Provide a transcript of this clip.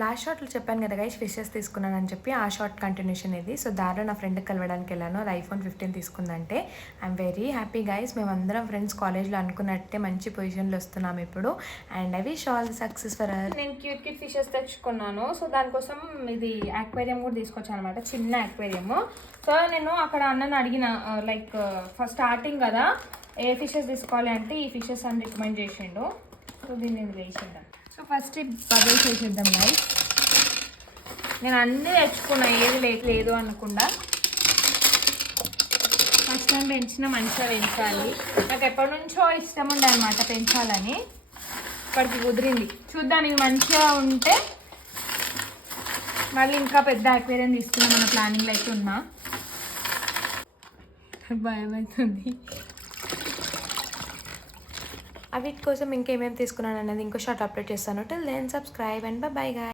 Last షార్ట్లో చెప్పాను కదా గైస్ ఫిషెస్ తీసుకున్నానని చెప్పి, ఆ షార్ట్ కంటిన్యూషన్ ఇది. సో దారిలో నా ఫ్రెండ్కి కలవడానికి వెళ్ళాను. అది ఐఫోన్ 15 తీసుకుందంటే. I'm very happy guys. మేమందరం ఫ్రెండ్స్ కాలేజ్లో అనుకున్నట్టే మంచి పొజిషన్లో వస్తున్నాం ఇప్పుడు. And I wish all the success for her. నేను క్యూట్ ఫిషెస్ తెచ్చుకున్నాను. సో దానికోసం ఇది అక్వేరియం కూడా తీసుకొచ్చాను అనమాట, చిన్న అక్వేరియం. సో నేను అక్కడ అన్నను అడిగిన, లైక్ ఫస్ట్ స్టార్టింగ్ కదా ఏ ఫిషెస్ తీసుకోవాలి అంటే ఈ ఫిషెస్ అని రికమెండ్ చేసిండు. సో దీన్ని వేసేద్దాం. సో ఫస్ట్ బబుల్స్ వేసేద్దాం గైస్. నేను అన్నీ తెచ్చుకున్నా, ఏది లేదు అనకుండా. ఫస్ట్ టైం పెంచిన మంచిగా పెంచాలి. నాకు ఎప్పటి నుంచో ఇష్టం ఉండే అనమాట పెంచాలని. ఇప్పటికి కుదిరింది. చూద్దాం, ఇది మంచిగా ఉంటే మళ్ళీ ఇంకా పెద్ద అక్వేరియం తీసుకున్నాం మన ప్లానింగ్లో అయితే ఉన్నా. భయం అవుతుంది. వీటి కోసం ఇంకేమేమి తీసుకున్నాను అనేది ఇంకో షార్ట్ అప్లోడ్ చేస్తాను. Till then subscribe and bye bye guys.